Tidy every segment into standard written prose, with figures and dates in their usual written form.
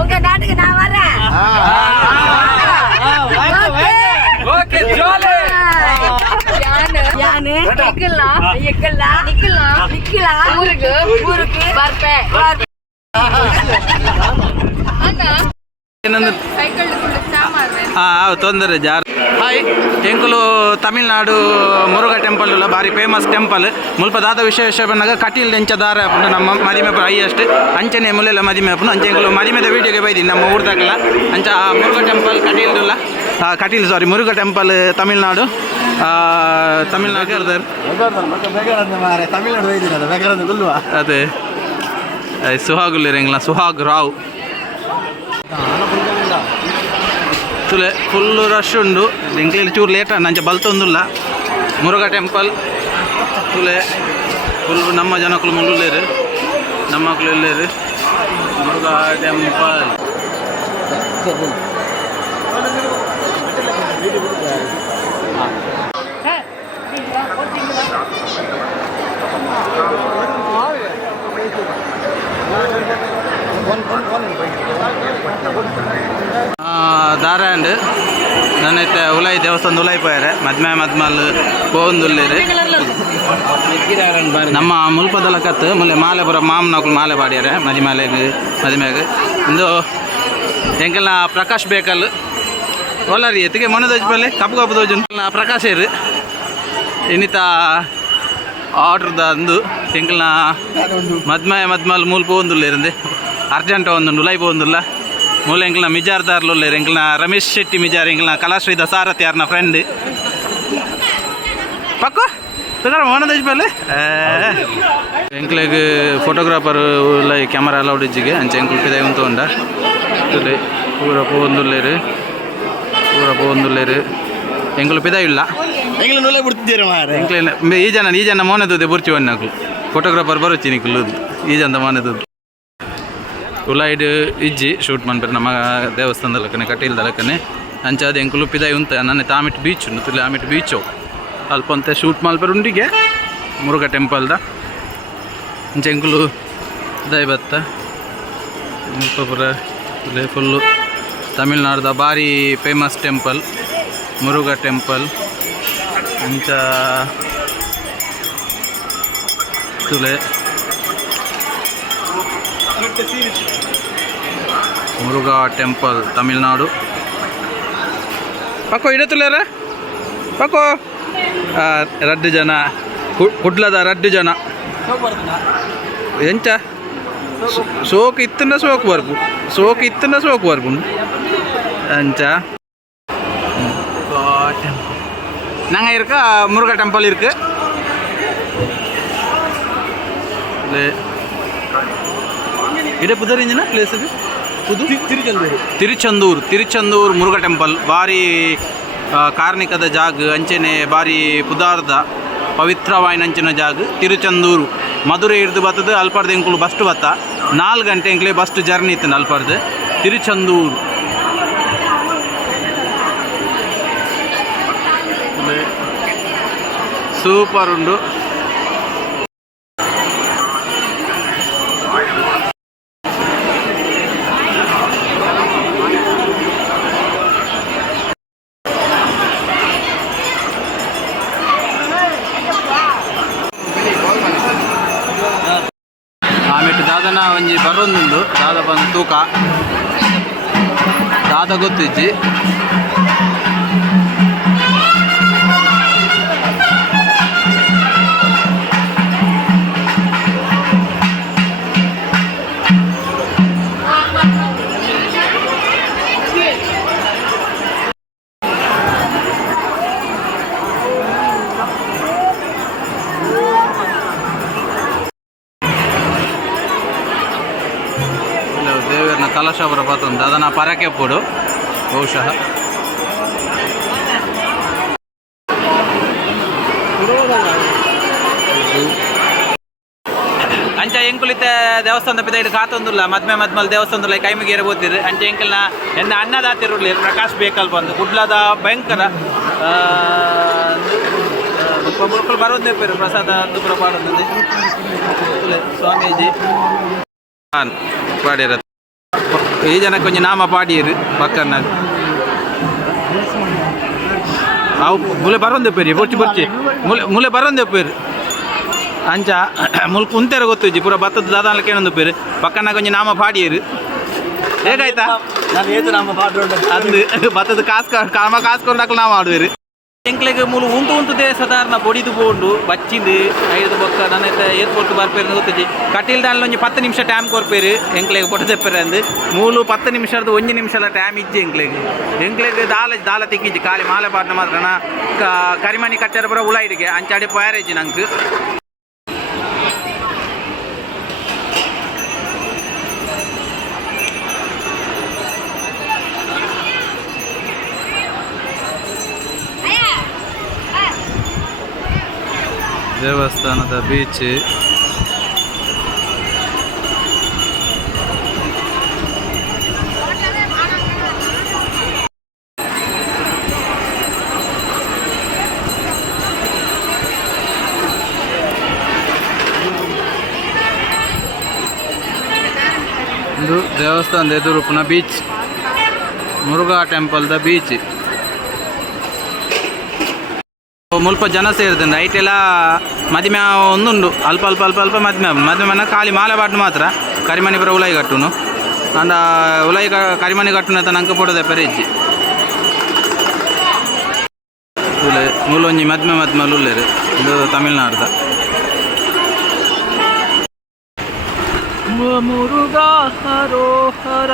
உங்க நாட்டுக்கு நான் வரேன். யானு நிக்கலாம் நிக்கலாம் நிக்கலாம் நிக்கலாம் ஊருக்கு ஊருக்கு ಬರ್ಪೆ ತೊಂದರೆ ಜಾರ್ ಹಾಯ್ ಎಂಕುಲು ತಮಿಳ್ನಾಡು ಮುರುಘಾ ಟೆಂಪಲ್ ಭಾರಿ ಫೇಮಸ್ ಟೆಂಪಲ್ ಮುಲ್ಪ ದಾದ ವಿಶೇಷ ಬಂದಾಗ ಕಟೀಲ್ ಎಂಚ ದಾರ ಹಾಪುಂಡು ನಮ್ಮ ಮದಿಮೆಪ ಹೈಯೆಸ್ಟ್ ಅಂಚನೆ ಮುಲ್ಲೆಲ್ಲ ಮದಿಮೆ ಹಾಪುಂಡು ಅಂಚೆ ಎಂಕುಲು ಮದಿಮೆದ ವೀಡಿಯೋಗೆ ಬೈದಿನಿ ನಮ್ಮ ಊರ್ದಾಗಲ್ಲ ಅಂಚ ಮುರುಘಾ ಟೆಂಪಲ್ ಕಟೀಲ್ಡುಲ್ಲ ಕಟೀಲ್ ಸಾರಿ ಮುರುಘಾ ಟೆಂಪಲ್ ತಮಿಳ್ನಾಡು ತಮಿಳ್ನಾಡು ಅದೇ ಸುಹಾಗುಲ್ಲಿರಂಗಿಲ್ಲ ಸುಹಾಗ್ ರಾವ್ ತುಲೆ ಫುಲ್ಲು ರಶ್ ಉಂಡು ಎಂಕ್ಲೆಲ್ಲಿ ಚೂರು ಲೇಟ್ ನಂಚ ಬಲ್ತೊಂದುಲ್ಲ ಮುರುಘಾ ಟೆಂಪಲ್ ತುಲೆ ಫುಲ್ ನಮ್ಮ ಜನಕ್ಕಳು ಮುಳ್ಳುಲ್ಲೇರು ನಮ್ಮ ಮಕ್ಕಳು ಎಲ್ಲೇರು ಮುರುಘಾ ಟೆಂಪಲ್ ದಾರಾಂಡ್ ನನ್ನೈತೆ ಉಲಾಯಿ ದೇವಸ್ಥಾನದ ಉಲಾಯಿ ಪೋಯಾರೆ ಮದ್ಮಾಲು ಪೋಂದುಲ್ಲೇರು ನಮ್ಮ ಮುಲ್ಪದಲ್ಲ ಕತ್ತು ಮುಲ್ಲೆ ಮಾಲೆ ಬರೋ ಮಾಮನಕ್ಳು ಮಾಲೆ ಪಾಡ್ಯಾರೆ ಮದಿಮ್ಯಾಗ ಇಂದು ಎಂಕೆಲ್ಲ ಪ್ರಕಾಶ್ ಬೇಕಲ್ ಒಲ್ಲಾರಿ ಎತ್ತಿಗೆ ಮೊನ್ನೆ ದೋಜ್ಪಲ್ಲಿ ಕಪ್ಪು ದೋಜು ಪ್ರಕಾಶ್ ಏರು ಇನ್ನಿತ ಆರ್ಡ್ರದ ಅಂದು ಎಂಕಲ್ನ ಮದ್ಮಾಲ್ ಮೂಲ್ ಪೋಂದುಲ್ಲೇರಿಂದೆ ಅರ್ಜೆಂಟ್ ಒಂದು ಉಲಾಯಿ ಪೋಂದುಲ್ಲ ಮೂಲ ಎಂಕಲ್ನ ಮಿಜಾರ್ದಾರ್ಲು ಎಂಕಲ್ನ ರಮೇಶ್ ಶೆಟ್ಟಿ ಮಿಜಾರ್ ಎಂಕಲ್ನ ಕಲಾಶ್ರೀದ ಸಾರಥಿ ಯಾರನ್ನ ಫ್ರೆಂಡ್ ಪಕ್ಕು ತಗರ ಮೋಹನ ದೇಶಪಾಲೆ ಎಂಕ್ಲೆಗ್ ಫೋಟೋಗ್ರಾಫರ್ ಲೈ ಕ್ಯಾಮರಾ ಅಲೌಡ್ ಇಜ್ಜಿಗೆ ಅಂಚೆ ಎಂಕುಲ್ ಪಿದಾಯ ಉಂತು ಉಂಡ ಪೂರ ಪೋಂದುಲ್ಲೇರು ಎಂಕುಲು ಪಿದಾಯ ಇಲ್ಲ ಈ ಜನ ಮೋನದ ಬುರ್ಚಿ ಒಣ್ಣಾಕು ಫೋಟೋಗ್ರಾಫರ್ ಬರೋಚಿ ನಿಕ್ಕಲು ಈ ಜನ ಮೋನದ ಉಲಾಯ್ಡ್ ಇಜ್ಜಿ ಶೂಟ್ ಮಾಡ್ಬೇಕು ನಮ್ಮ ದೇವಸ್ಥಾನದಲ್ಲಕ್ಕನೆ ಕಟೀಲ್ದಲ್ಲಕ್ಕನೆ ಅಂಚಾದ ಎಂಕುಲು ಪಿದಾಯಿ ಉಂತ ನನ್ನ ತಾಮಿಟ್ ಬೀಚ್ ಉಂಟು ತುಲೆ ಆಮಿಟ್ ಬೀಚು ಅಲ್ಪಂತೆ ಶೂಟ್ ಮಲ್ಪರು ಉಂಡಿಗೆ ಮುರುಘಾ ಟೆಂಪಲ್ದ ಅಂಚೆ ಎಂಕುಲು ಪಿದಾಯಿ ಬತ್ತ ಮುಲ್ಪಪುರ ತುಲೆ ಫುಲ್ಲು ತಮಿಳ್ನಾಡ್ದ ಭಾರಿ ಫೇಮಸ್ ಟೆಂಪಲ್ ಮುರುಘಾ ಟೆಂಪಲ್ ಅಂಚ ತುಲೆ ಮುರುಘಾ ಟೆಂಪಲ್ ತಮಿಳ್ನಾಡು ಪಕ್ಕೋ ಇಡತುಲೇರ ಪಕ್ಕೋ ರಡ್ಡು ಜನ ಕುಡ್ಲದ ರಡ್ಡು ಜನ ಎಂಚ ಸೋಕು ಇತ್ತಂಡ ಸೋಕು ಬರ್ಪು ಅಂಚ நாங்க இருக்க முருகா டெம்பிள் இருக்கு ಇಡೆ ಪುದರಿಂಜಿನ ಪ್ಲೇಸಿಗೆ ಪುದು ತಿರುಚಂದೂರು ಮುರುಘಾ ಟೆಂಪಲ್ ಭಾರಿ ಕಾರ್ಣಿಕದ ಜಾಗ ಅಂಚೆನೆ ಭಾರಿ ಪುದಾರ್ದ ಪವಿತ್ರವಾಯಿನ ಅಂಚಿನ ಜಾಗ ತಿರುಚಂದೂರು ಮಧುರೆ ಹಿಡಿದು ಬರ್ತದೆ ಅಲ್ಪಾರ್ದು ಎಂಕುಲು ಬಸ್ಟ್ ಬತ್ತ 4 ಗಂಟೆ ಎಂಕ್ಲೆ ಬಸ್ಟ್ ಜರ್ನಿ ಇತ್ತು ಅಲ್ಪಾರ್ದು ತಿರುಚಂದೂರು ಸೂಪರ್ ಉಂಡು ಆಮೇಲೆ ದಾದನ ಒಂಜಿ ಬರೋಂದುಂಡು ದಾದ ಬಂದು ತೂಕ ದಾದ ಗೊತ್ತಿಜ್ಜಿ ದೇವರನ್ನ ಕಲಶವರ ಪಾತೊಂದು ಅದನ್ನು ಪರಕೆ ಪೋಡು ಬಹುಶಃ ಅಂಚ ಎಂಕುಲಿತ ದೇವಸ್ಥಾನದ ಪಿದ ಇಡು ಕಾತೊಂದುಲ್ಲ ಮದ್ಮಲ್ ದೇವಸ್ಥಾನದ ಕೈಮಿಗೇರಿ ಬೋತಿರು ಅಂಚ ಎಂಕಲ್ನ ಎನ್ನ ಅನ್ನದಾತಿರುಳ್ಳಿ ಪ್ರಕಾಶ್ ಬೇಕಲ್ ಬಂದು ಕುಡ್ಲದ ಭಯಂಕರ ಮಕ್ಕಳು ಬರೋದೇ ಪೇರು ಪ್ರಸಾದ ಅದು ಪೂರ ಪಾಡೋದಂದೆ ಸ್ವಾಮೀಜಿ ಪಾಡಿರ ಈ ಜನ ಕೊಂಚ ನಾಮ ಪಾಡಿಯರು ಪಕ್ಕನ ಅವು ಮುಲೆ ಬರೋದೇ ಪೇರಿ ಬೊಚ್ಚಿ ಬೊಚ್ಚಿ ಮುಲೆ ಬರೋದೇ ಪೇರು ಅಂಚ ಮುಲ್ಕು ಉಂತೆರ ಗೊತ್ತುಜ್ಜಿ ಪೂರ ಭತ್ತದ ದಾದಾಲಕ್ಕೆ ಏನೊಂದು ಪೇರು ಪಕ್ಕನ ಕೊಂಚ ನಾಮ ಪಾಡಿಯರು ಹೇಗಾಯ್ತಾ ಅಂದು ಭತ್ತದ ಕಾಸ್ಕೊಂಡು ನಾವು ಆಡುವೇರು ಎಂಕ್ಲೆಗೆ ಮೂಲು ಉಂಟು ಸಾಧಾರಣ ಬೊಡಿದು ಬೋಂಡು ಬಚ್ಚಿಂದು ಐದು ಬೊಕ್ಕ ನನ್ನ ಏರ್ಪೋರ್ಟ್ ಬರ್ಪೇರು ಗೊತ್ತಿಜ್ಜಿ ಕಟ್ಟಿಲ್ದಾನಲ್ಲಿ ಒಂಜಿ 10 ನಿಮಿಷ ಟೈಮ್ ಕೊರ್ಪೇರು ಎಂಕ್ಲೆಗೆ ಫೋಟೋ ತೆಪ್ಪೇರು ಅಂದು ಮೂಲು 10 ನಿಮಿಷದ 1 ನಿಮಿಷದ ಟೈಮ್ ಇಜ್ಜಿ ಎಂಕ್ಲೆಗೆ ದಾಲ ತಿಕ್ಕಿಜ್ಜಿ ಖಾಲಿ ಮಾಲೆ ಪಾಟ್ನ ಮಾತ್ರ ಕರಿಮಣಿ ಕಟ್ಟಾರ ಬರೋ ಉಳಾಯಿಡಿಗೆ ಅಂಚಾಡಿ ಪಾಯರೇಜಿ ನಂಗೆ ದೇವಸ್ಥಾನದ ಬೀಚ್ ಇದು ದೇವಸ್ಥಾನದ ಎದುರು ಪುನಃ ಬೀಚ್ ಮುರುಘಾ ಟೆಂಪಲ್ದ ಬೀಚ್ ಮುಲ್ಪ ಜನ ಸೇರ್ತದೆ ನೈಟ್ ಎಲ್ಲ ಮದಿಮೆ ಒಂದುಂಡು ಅಲ್ಪ ಅಲ್ಪ ಅಲ್ಪ ಅಲ್ಪ ಮದಿಮೆನ ಖಾಲಿ ಮಾಲೆ ಬಾಟ್ನು ಮಾತ್ರ ಕರಿಮಣಿ ಬರ ಉಲಾಯಿ ಕಟ್ಟುನು ಅಂಡ ಉಲಾಯಿ ಕರಿಮಣಿ ಕಟ್ಟುನ ಅಂತ ನಂಗೆ ಪೋಡದೆ ಪೆರಿಜ್ಜಿ ಮೂಲೊಂಜಿ ಮದ್ಮೆ ಉಳ್ಳೇರು ಇದು ತಮಿಳ್ನಾಡ್ದ ಮುರುಘಾ ಹರೋಹರ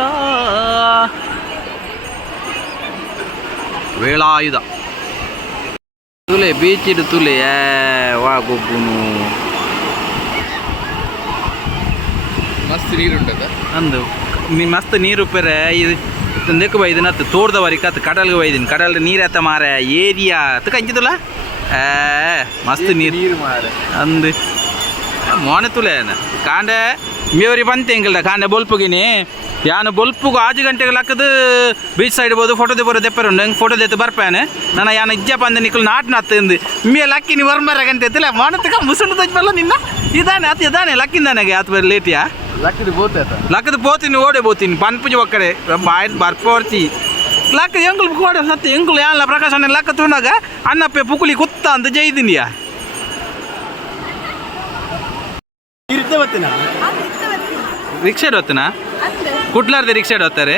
ವೇಳಾಯುಧ ತುಲೆ ಬೀಚ್ ಇಡು ತುಲೆ ವಾ ಗೊಬ್ಬುನು ಮಸ್ತ್ ನೀರುಂಟದ ಅಂದು ಮಸ್ತ್ ನೀರು ಉಪ್ಪರೆ ಇದು ತಂದಕ್ಕೆ ಬೈದಿನ ತೋಡ್ದವರಿಗೆ ಕತ್ ಕಡಲ್ಗೆ ಬೈದಿನಿ ಕಡಲ್ ನೀರತ್ತ ಮಾರ ಏರಿಯಾ ಅತ್ತ ಕಂಚಿದಲ್ಲ ಮಸ್ತ್ ನೀರು ಮಾರ ಅಂದು ಮೋನೆ ತುಲೆ ಕಾಂಡೆ ಮೇವರಿ ಬಂತೆ ಎಂಗಲ್ದ ಕಾಂಡೆ ಬೊಲ್ಪುಗಿನಿ ಯಾನು ಬೊಲ್ಪುಗು 6 ಗಂಟೆಗೆ ಲಕ್ಕದು ಬೀಚ್ ಸೈಡ್ ಬೋದು ಫೋಟೋ ಬರೋ ದೆಪ್ಪರುಂಡು ಹೆಂಗೆ ಫೋಟೋ ದೆತ್ತು ಬರ್ಪೇನೆ ನಾನು ಯಾನು ಇಜ್ಜ ಬಂದು ನಿಕ್ಕಲು ನಾಟ್ನತ್ತಂದು ಮೇ ಲಕ್ಕಿನಿ ವರ್ಮರ ಗಂಟೆ ಎತ್ತಿಲ್ಲ ಮಾಡತಕ್ಕ ಮುಸುಂಡು ತಜ್ಬಲ್ಲ ನಿನ್ನ ಇದಾನೆ ಅತ್ ಇದಾನೆ ಲಕ್ಕಿಂದಾನೆಗೆ ಆತ ಬರ ಲೇಟಿಯಾ ಲಕ್ಕದ ಬೋತ ಲಕ್ಕದ ಪೋತೀನಿ ಓಡೆ ಬೋತೀನಿ ಪನ್ಪುಜಿ ಒಕ್ಕಡೆ ಬಾಯ್ ಬರ್ಪೋರ್ತಿ ಲಕ್ಕ ಎಂಗುಲ್ ಕೋಡೆ ಸತ್ತು ಎಂಗುಲ್ ಯಾನ್ಲ ಪ್ರಕಾಶ್ ಅಣ್ಣ ಲಕ್ಕ ತುಣಾಗ ಅನ್ನಪ್ಪೆ ಪುಕುಲಿ ಕುತ್ತ ಅಂತ ಜೈದಿನಿಯಾ ರಿಕ್ಷಾಡ್ ಹೊತ್ತನಾ ಕುಟ್ಲಾರ್ದೆ ರಿಕ್ಷಾಡ್ ಹೋಗ್ತಾರೆ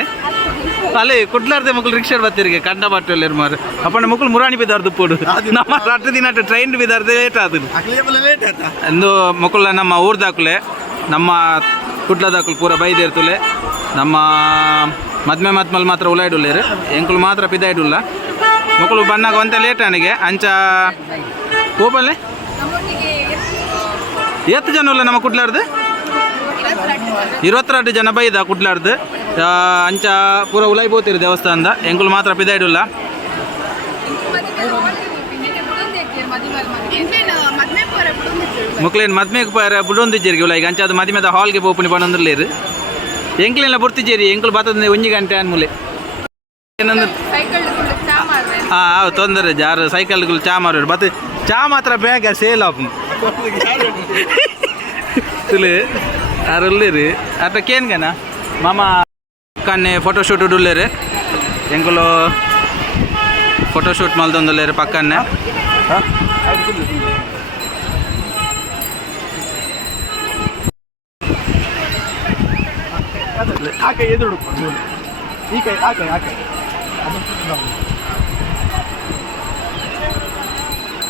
ಅಲ್ಲೇ ಕುಟ್ಲಾರ್ದೆ ಮಕ್ಕಳು ರಿಕ್ಷಾಡ್ ಬರ್ತಿರಿಗೆ ಕಂಡ ಬಟ್ಟೆ ಮಾರು ಅಪ್ಪಣ್ಣ ಮಕ್ಕಳು ಮುರಾಣಿ ಬಿದ್ದಾರ್ದು ಪೋಡು ನಮ್ಮ 8 ದಿನ ಟ್ರೈನ್ ಬಿದ್ದಾರ್ದು ಲೇಟ್ ಆದ್ರು ಎಂದು ಮಕ್ಕಳು ನಮ್ಮ ಊರ್ದಾಕುಲೆ ನಮ್ಮ ಕುಟ್ಲದಾಕುಲು ಪೂರ ಬೈದೇರ್ತುಲೆ ನಮ್ಮ ಮದ್ಮಲ್ ಮಾತ್ರ ಉಲಾಯ್ಡುಲ್ಲೇರು ಎಂಕುಲು ಮಾತ್ರ ಪಿದಾಯ್ಡುಲ್ಲ ಮಕ್ಕಳು ಬಣ್ಣಾಗ ಒಂತೆ ಲೇಟ್ ನನಗೆ ಅಂಚ ಹೋಬಲ್ಲೇ ಎಷ್ಟು ಜನ ಇಲ್ಲ ನಮ್ಮ ಕುಟ್ಲಾರ್ದು 22 ಜನ ಬೈದ ಕುಟ್ಲಾರ್ದು ಅಂಚ ಪೂರ ಉಲಾಯಿ ಬೋತಿರು ದೇವಸ್ಥಾನದ ಎಂಕುಲು ಮಾತ್ರ ಪಿದಾಯ್ಡುಲ್ಲ ಮಕ್ಳೇನು ಮದ್ಮೆಗೆ ಬುಡೊಂದಿಜ್ಜೇರಿಗೆ ಉಲಾಯಿಗೆ ಅಂಚ ಅದು ಮದಿಮೆದ ಹಾಲ್ಗೆ ಬೋಪುನಿ ಬಂದೊಂದಿರ್ಲೇರು ಎಂಕ್ಲೆಲ್ಲ ಬುರ್ತಿಜ್ಜೇರಿ ಎಂಕುಲು ಬರ್ತದೆ 1 ಗಂಟೆ ಅನ್ಮೂಲೆ ಏನಂದ್ರೆ ಹಾಂ ತೊಂದರೆ ಜಾರು ಸೈಕಲ್ಗಳು ಚಾ ಮಾರೋರು ಬತ್ ಚಾ ಮಾತ್ರ ಬೇಗ ಸೇಲ್ ಆಪು ತುಳು ಯಾರುಳ್ಳೇರು ಅತ್ತ ಕೇನ್ಗನ ಮಾಮ ಕನ್ನೆ ಫೋಟೋಶೂಟ್ ಉಳ್ಳೇರು ಎಂಕುಲು ಫೋಟೋಶೂಟ್ ಮಲ್ದೊಂದುಲ್ಲೇರು ಪಕ್ಕನ್ನೆ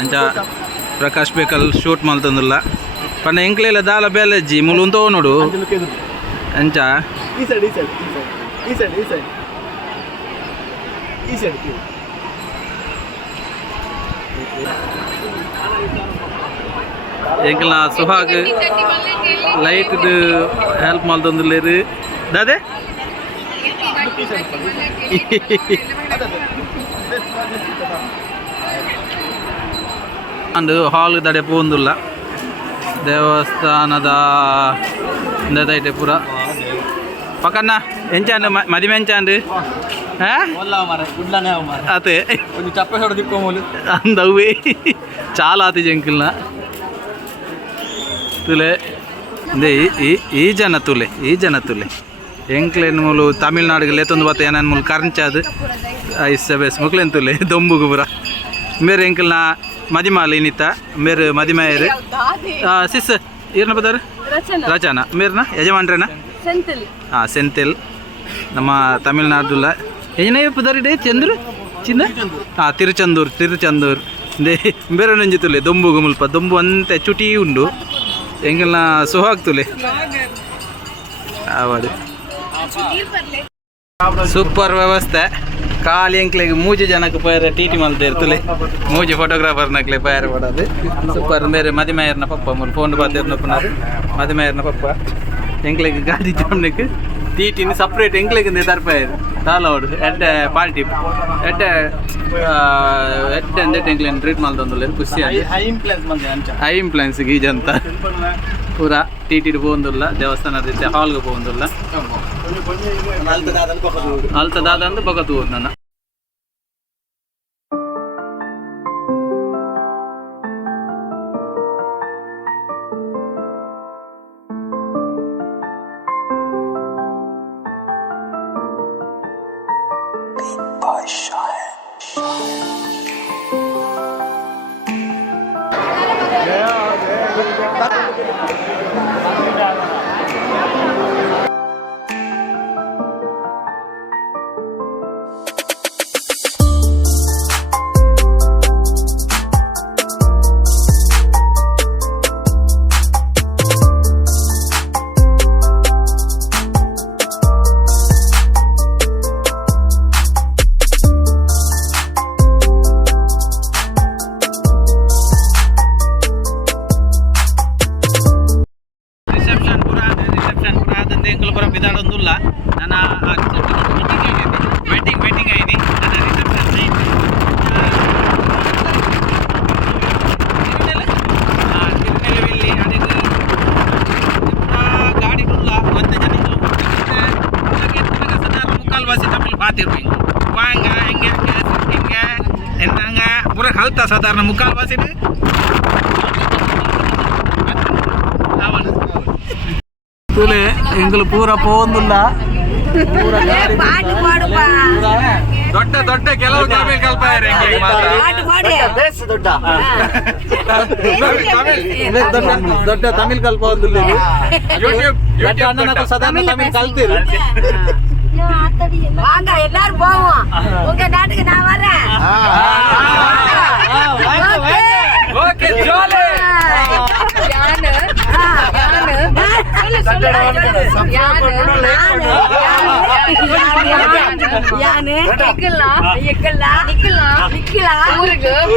ಅಂಚ ಪ್ರಕಾಶ್ ಬೇಕಲ್ ಶೂಟ್ ಮಲ್ತಂದುಲ್ಲ ಪಂಡ ಎಂಕ್ಲೆಲ್ಲ ದಾಲ ಬೇಲೆಜ್ಜಿ ಮುಲು ಉಂತೋ ನೋಡು ಅಂಚ ಎಂಕ್ಲ ಸುಹಾಗ್ ಲೈಟ್ ಹೆಲ್ಪ್ ಮಲ್ತಂದುಲ್ಲೇರು ದಾದೆ ಅಂದು ಹಾಲ್ ದಡೆ ಪೋಂದುಲ್ಲ ದೇವಸ್ಥಾನದ ದೈತೆ ಪೂರ ಪಕ್ಕನ್ನ ಎಂಚಾಂಡು ಮದಿಮೆ ಎಂಚಾಂಡು ಅದೇ ಅಂದವೇ చాలా అతి జంకిల్న ತುಲೆ ಇಂದೆ ಈ ಜನ ತುಲೆ ಎಂಕ್ಲೆನ್ಮೂಲು ತಮಿಳ್ನಾಡಿಗೆ ಲೇತೊಂದು ಬತ್ತ ಏನನ್ಮೂಲು ಕರ್ಂಚಾದು ಐಸ ಬೇಸ್ ಮುಕ್ಲೆನ್ ತುಲೆ ದೊಂಬುಗು ಪುರ ಮೇರೆ ಎಂಕ್ಲ್ನ ಮದಿಮಾಲ ಇನಿತ ಮೇರೆ ಮದಿಮಾಯರು ಸಿಸ್ ಏರ್ನ ಬದಾರ ರಚನಾ ಮೇರ್ನ ಯಜಮಾನ್ರೇನ ಸೆಂಥಿಲ್ ನಮ್ಮ ತಮಿಳ್ನಾಡುಲ ಏನೇ ಪದಾರಿಡೆ ಚಂದ್ರ ಚಿನ್ನ ತಿರುಚಂದೂರ್ ಇಂದೆ ಬೇರೆ ನಂಜಿ ತುಲೆ ದೊಂಬುಗು ಮುಲ್ಪ ದೊಂಬು ಅಂತೆ ಚುಟಿ ಉಂಡು ಎಂಗೆಲ್ಲ ಸುಹಾಗ್ತುಲೆ ಆವಾಡು ಸೂಪರ್ ವ್ಯವಸ್ಥೆ ಖಾಲಿ ಎಂಕ್ಲೆಗೆ ಮೂಜಿ ಜನಕ್ಕೆ ಪೈರ ಟಿ ಮಲ್ತ ಇರ್ತಲೆ ಮೂಜಿ ಫೋಟೋಗ್ರಾಫರ್ನಕ್ಲೆ ಪೈರ ಪಡೋದು ಸೂಪರ್ ಬೇರೆ ಮದಿಮಾಯರ್ನ ಪಪ್ಪ ಮೂರು ಫೋನ್ ಬಾತಿರ್ನಪ್ಪನಾರು ಮದಿಮಾಯರ್ನ ಪಪ್ಪ ಎಂಕ್ಲೆಗೆ ಗಾಡಿ ಜಾಮ್ನಕ್ಕೆ ಟಿಟಿನಿ ಸಪ್ರೇಟ್ ಎಂಕ್ಲೆಗೆ ತರ್ಪಾಯರು ತಾಲೋಡು ಎಡ್ಡೆ ಪಾರ್ಟಿ ಎಡ್ಡೆ ಎಂಕ್ಲೆನ್ ಟ್ರೀಟ್ ಮಾಡ್ತಂದುಲ್ಲ ಖುಷಿ ಹೈ ಇಂಪ್ಲಾನ್ಸ್ಗೆ ಈಜಂತ ಪೂರ ಟಿಟಿ ಪೋಂದುಲ್ಲ ದೇವಸ್ಥಾನದ ರೀತಿ ಹಾಲ್ಗೆ ಪೋಂದುಲ್ಲ ಅಲ್ತದಾದ ಅಂತ ಬಗತು ನನ್ನ halta sadarna mukal vasini tule engulu pura poondulla pura gaadi paatu paaduppa dodda kelavu tamil kalpayare engge paatu paadu bes dodda dodda tamil kalpavundulla youtube annanaku sadarna tamil kaltiru வாங்க எல்லாரும் போவோம் உங்க நாட்டுக்கு நான் வரேன் ஓகே ஜோலே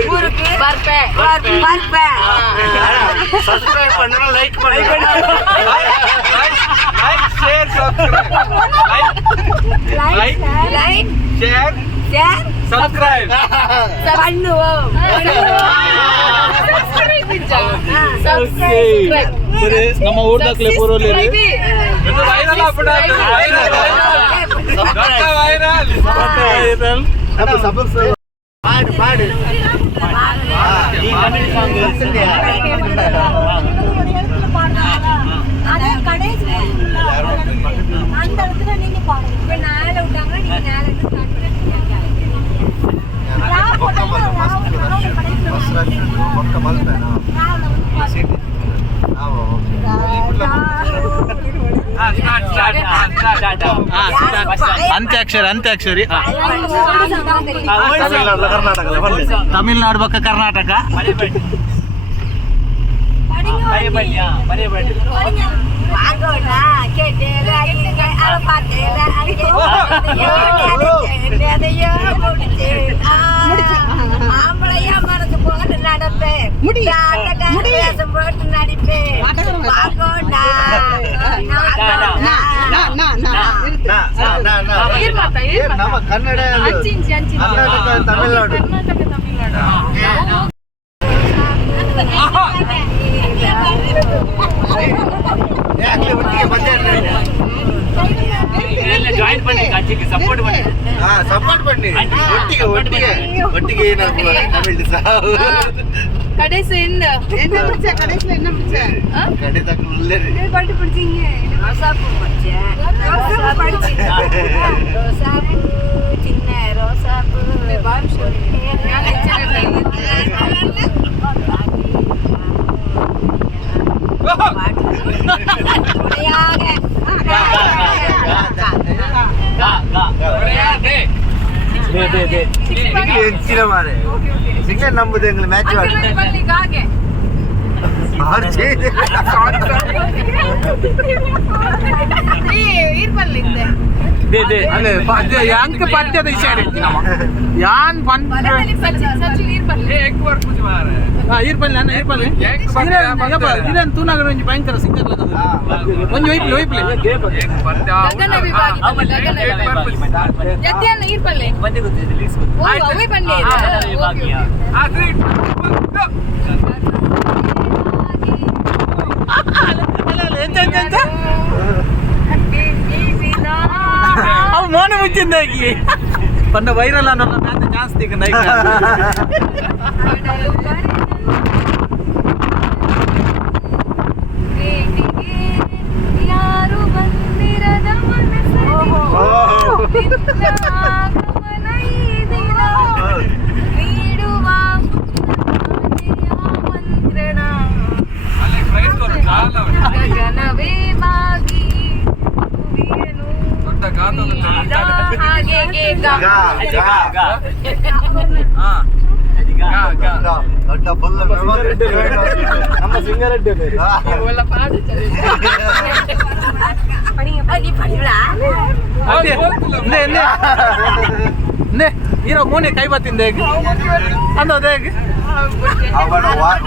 ஊருக்கு சப்ஸ்கிரைப் பண்ணுங்க like பண்ணுங்க share subscribe like share subscribe பண்ணுவோம் subscribe நம்ம ஊர்தாக்ல போறோல இது வைரல் ஆபடாது வைரல் அப்ப சப்ஸ்கிரைப் பாடு நீ தமிழ் சாங் இல்லையா அதே கடைசி அந்த இடத்துல நீங்க பாருங்க இப்ப நாளை விட்டாங்க நீங்க நாளை இருந்து ஸ்டார்ட் ಅಂತ್ಯಾಕ್ಷರಿ ತಮಿಳ್ನಾಡು ಪಕ್ಕ ಕರ್ನಾಟಕ மனசு போட்டு நடப்பேன் போட்டு நடிப்பேன் கன்னட தமிழ்நாடு ಜಾಯಿನ್ பண்ணி கட்சிக்கு சப்போர்ட் பண்ணி சப்போர்ட் பண்ணி ஒட்டிಗೆ தமிழ் சாவு கடைசி என்ன முடிச்ச கடைசில என்ன முடிச்ச கடை தக்கு உள்ளது பாட்டு படிச்சீங்க ரோசாப்பூ படிச்சேன் ரோசாப்பூ படிச்சீங்க ரோசாப்பூ சின்ன ரோசாப்பூ பாரு நான் சிக்னல் நம்புது எங்களுக்கு மேட்ச் यांक पत्त्यात इशारे यान पण ईर्पल्ले अन्न ईर्पल्ले इदन तूनागर ಒಂಜಿ ಭಯಂಕರ ಸಿಂಗರ್ ಲಗದ ಒಂಜಿ ವೈಪ್ಲೆ ಗಗನ ವಿಭಾಗಿ ಗಗನ ಯತ್ಯನ್ನ ಈರ್ಪಲ್ಲೆ ಬಂದೆ ಗೊತ್ತಿದೆ ಲಿಸ್ಟ್ ಓ ಅವೇ ಬಂದೆ ವಿಭಾಗಿಯ ಎಂತ ಅವ್ ಮೋನ ಮುಚ್ಚಿಂದಾಗಿ ಪಂಡ ವೈರಲ್ ಅನ್ನೋಲ್ಲ ಮ್ಯಾಚ್ ಚಾನ್ಸ್ ತೆಗೆ ನೈಕ ಯಾರು ಬಂದಿರದ ಮನಸ್ಸಲ್ಲಿ ನೀಡುವ ಮಂತ್ರಣ ಗಗನವೇ ಬಾಗಿ ಹಾಗೆ ದೊಡ್ಡ ಫುಲ್ ನಮ್ಮ ಸಿಂಗರ್ ಪಾಡು ಹೀರೋ ಮೋನೆ ಕೈ ಬತ್ತಿಂದ ಅಂದ ಹೇಗೆ ಅವಳ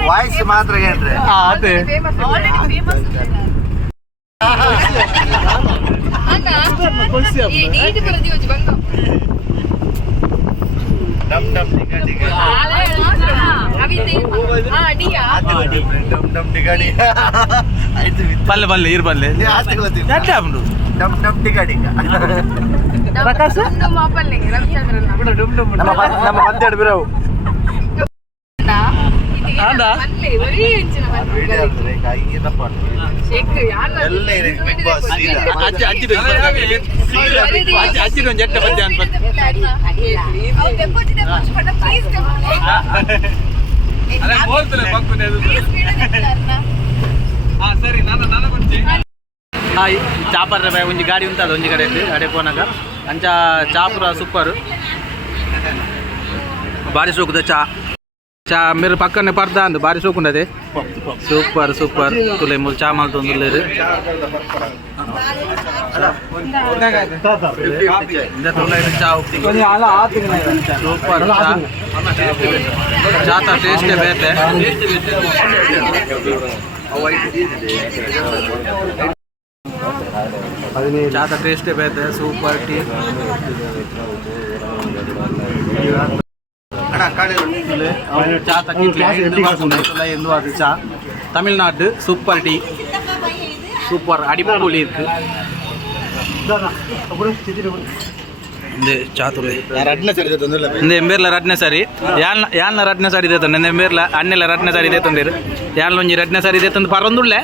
ವಾಯ್ಸ್ ಮಾತ್ರ ಹೇಳ್ರಿ ಅದೇ ಡಮ್ ಡಮ್ ಡಿಗ ಡಿಗ ಡಮ್ ಡಮ್ ಡಿಗ ಡಿಗ ಆಯ್ತು ಪಲ್ಲೆ ಪಲ್ಲೆ ಇರ್ ಪಲ್ಲೆ ಎಟ್ಟ ಉಂಟು ಡಮ್ ಡಮ್ ಡಿಗ ಡಿಗ ಪ್ರಕಾಶ್ ನಮ್ಮ ಪಂದ್ಯಾಡು ಬಿರವು ಎಲ್ಲ ಇದೆ ಬಿಗ್ ಬಾಸ್ ಹಚ್ಚಿದ ಒಂದು ಎಟ್ಟ ಬಂದೆ ಅನ್ಪತ್ತೆ ಸರಿ ನಾನು ಬಂದೆ ಚಾಪರ್ ಒಂಜಿ ಗಾಡಿ ಉಂಟದ ಒಂಜಿ ಕಡೆ ಅಡೆ ಪೋನಾಗ ಅಂಚ ಚಾಪುರ ಸೂಪರ್ ಬಾರಿ ಸೋಕುದ ಚಾ ಚಾ మీరు పక్కనే పడతా అందు భారీ సోకుండది సూపర్ సూపర్ తులే మూడు చా మాల్ తొందరలేరు చా సూపర్ చా తా టేస్ట్ ಬೇತೆ ಚಾ ತಾ ಟೇಸ್ಟ್ ಬೇತೆ ಸೂಪರ್ ಟೀ ಚಾ ಎಂದು ಅದು ಚಾ ತಮಿಳ್ನಾಡು ಸೂಪರ್ ಟೀ சூப்பர் அடிப்பொலி இருக்கு இந்த சாத்துரை இந்த ಎಂಬೇರ್ಲ ರಟ್ನೆ ಸಾರಿ ಯಾಲ್ನ ರಟ್ನೆ ಸಾರಿ ಇದೆ ತಂದೆ ಎಂಬೇರ್ಲ ಅಣ್ಣೆಲ್ಲ ರಟ್ನೆ ಸಾರಿ ಇದೆ ತಂದಿರು ಯಾಲ್ನ ಒಂಜಿ ರಟ್ನೆ ಸಾರಿ ಇದೆ ತಂದು ಪರೊಂದುಳ್ಳೆ